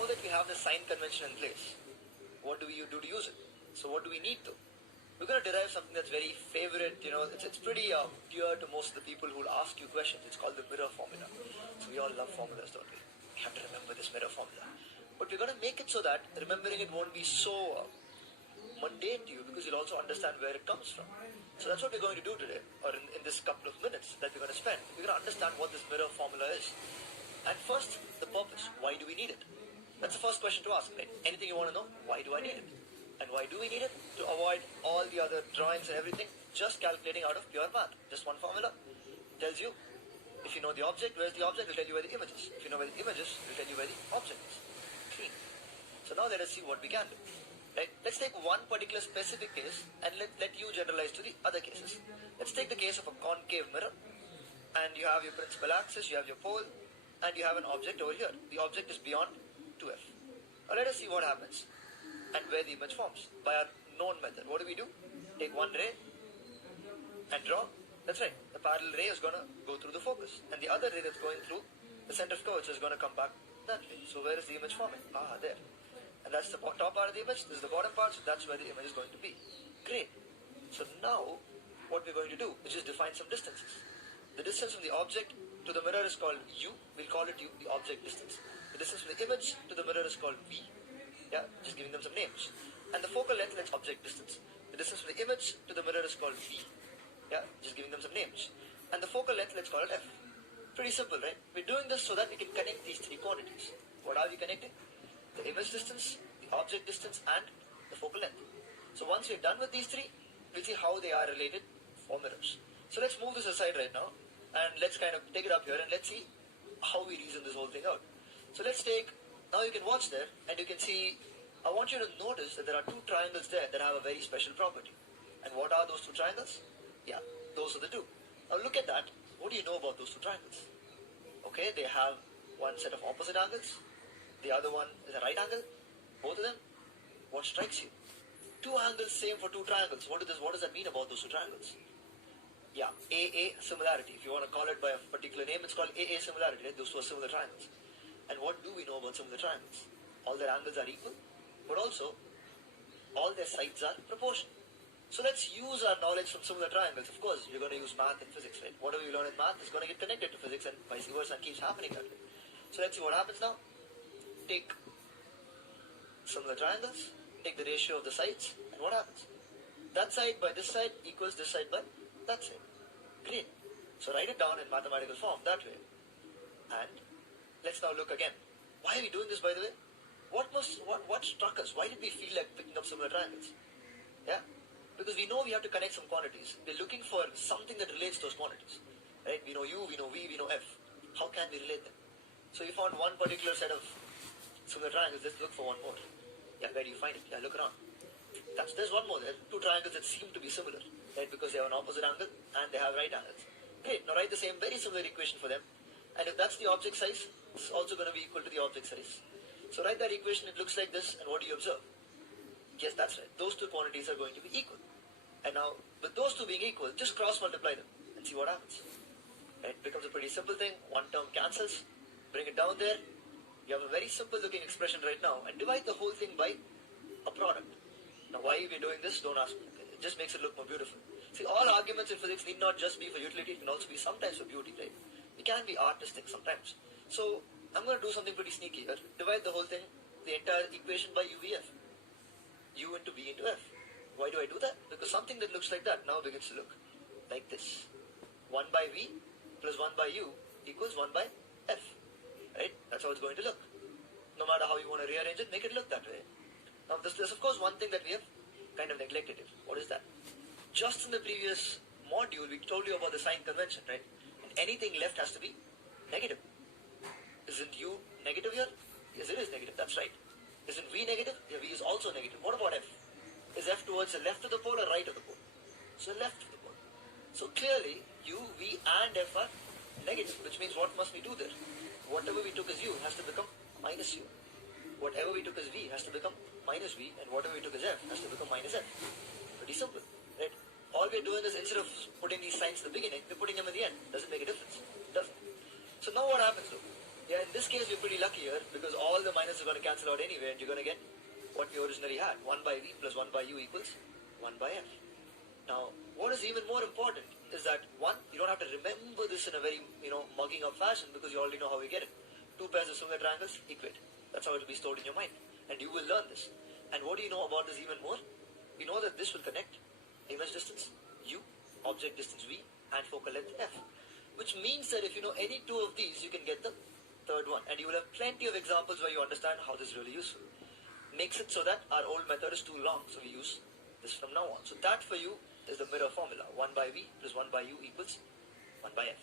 now that we have the sign convention in place, what do we do to use it? So what do we need to? We're going to derive something that's very favorite, it's pretty dear to most of the people who will ask you questions. It's called the mirror formula. So we all love formulas, don't we? We have to remember this mirror formula. But we're going to make it so that remembering it won't be so mundane to you, because you'll also understand where it comes from. So that's what we're going to do today, or in this couple of minutes that we're going to spend. We're going to understand what this mirror formula is. And first, the purpose. Why do we need it? That's the first question to ask, right? Anything you want to know? Why do I need it? And why do we need it? To avoid all the other drawings and everything, just calculating out of pure math. Just one formula tells you, if you know the object, where's the object? It'll tell you where the image is. If you know where the image is, it'll tell you where the object is. Clean. So now let us see what we can do. Right? Let's take one particular specific case and let you generalize to the other cases. Let's take the case of a concave mirror, and you have your principal axis, you have your pole, and you have an object over here. The object is beyond 2f. Now let us see what happens and where the image forms by our known method. What do we do? Take one ray and draw. That's right. The parallel ray is going to go through the focus, and the other ray that's going through the center of curvature is going to come back that way. So where is the image forming? There. And that's the top part of the image. This is the bottom part, so that's where the image is going to be. Great. So now what we're going to do is just define some distances. The distance from the object to the mirror is called u. We'll call it u, the object distance. The distance from the image to the mirror is called v. Yeah, just giving them some names. And the focal length, let's object distance. The distance from the image to the mirror is called v. Yeah, just giving them some names. And the focal length, let's call it f. Pretty simple, right? We're doing this so that we can connect these three quantities. What are we connecting? The image distance, the object distance, and the focal length. So once we're done with these three, we'll see how they are related for mirrors. So let's move this aside right now, and let's kind of take it up here, and let's see how we reason this whole thing out. So let's take, now you can watch there, and you can see, I want you to notice that there are two triangles there that have a very special property. And what are those two triangles? Yeah, those are the two. Now look at that. What do you know about those two triangles? Okay, they have one set of opposite angles. The other one is a right angle. Both of them. What strikes you? Two angles, same for two triangles. What does that mean about those two triangles? Yeah, AA similarity. If you want to call it by a particular name, it's called AA similarity. Right? Those two are similar triangles. And what do we know about similar triangles? All their angles are equal, but also all their sides are proportional. So let's use our knowledge from similar triangles. Of course, you're going to use math and physics, right? Whatever you learn in math is going to get connected to physics, and vice versa, and keeps happening that way. So let's see what happens now. Take similar triangles, take the ratio of the sides, and what happens? That side by this side equals this side by that side. Great. So write it down in mathematical form that way. And let's now look again. Why are we doing this, by the way? What struck us? Why did we feel like picking up similar triangles? Yeah? Because we know we have to connect some quantities. We're looking for something that relates those quantities. Right? We know u, we know v, we know f. How can we relate them? So you found one particular set of similar triangles. Let's look for one more. Yeah, where do you find it? Yeah, look around. There's one more there. Two triangles that seem to be similar. Right? Because they have an opposite angle and they have right angles. Great. Now write the same very similar equation for them. And if that's the object size, it's also going to be equal to the object size. So write that equation. It looks like this. And what do you observe? Yes, that's right. Those two quantities are going to be equal. And now, with those two being equal, just cross-multiply them and see what happens. Right? It becomes a pretty simple thing. One term cancels. Bring it down there. You have a very simple-looking expression right now. And divide the whole thing by a product. Now, why are we doing this? Don't ask me. It just makes it look more beautiful. See, all arguments in physics need not just be for utility. It can also be sometimes for beauty, right? It can be artistic sometimes. So, I'm going to do something pretty sneaky here. Divide the whole thing, the entire equation by UVF. U into V into F. Why do I do that? Because something that looks like that now begins to look like this. 1 by V plus 1 by U equals 1 by F. Right? That's how it's going to look. No matter how you want to rearrange it, make it look that way. Now there's of course one thing that we have kind of neglected here. What is that? Just in the previous module, we told you about the sign convention, right? And anything left has to be negative. Isn't U negative here? Yes, it is negative. That's right. Isn't V negative? Yeah, V is also negative. What about F? Is F towards the left of the pole or right of the pole? So left of the pole. So clearly, U, V and F are negative, which means what must we do there? Whatever we took as U has to become minus U. Whatever we took as V has to become minus V, and whatever we took as F has to become minus F. Pretty simple, right? All we're doing is, instead of putting these signs at the beginning, we're putting them at the end. Doesn't make a difference. Doesn't. So now what happens though? Yeah, in this case, we're pretty lucky here because all the minus are going to cancel out anyway, and you're going to get what we originally had. 1 by v plus 1 by u equals 1 by f. Now, what is even more important is that, one, you don't have to remember this in a very, mugging up fashion because you already know how we get it. Two pairs of similar triangles equate. That's how it will be stored in your mind. And you will learn this. And what do you know about this even more? We know that this will connect image distance, u, object distance v, and focal length f. Which means that if you know any two of these, you can get the third one. And you will have plenty of examples where you understand how this is really useful. Makes it so that our old method is too long, so we use this from now on. So that for you is the mirror formula. 1 by v plus 1 by u equals 1 by f.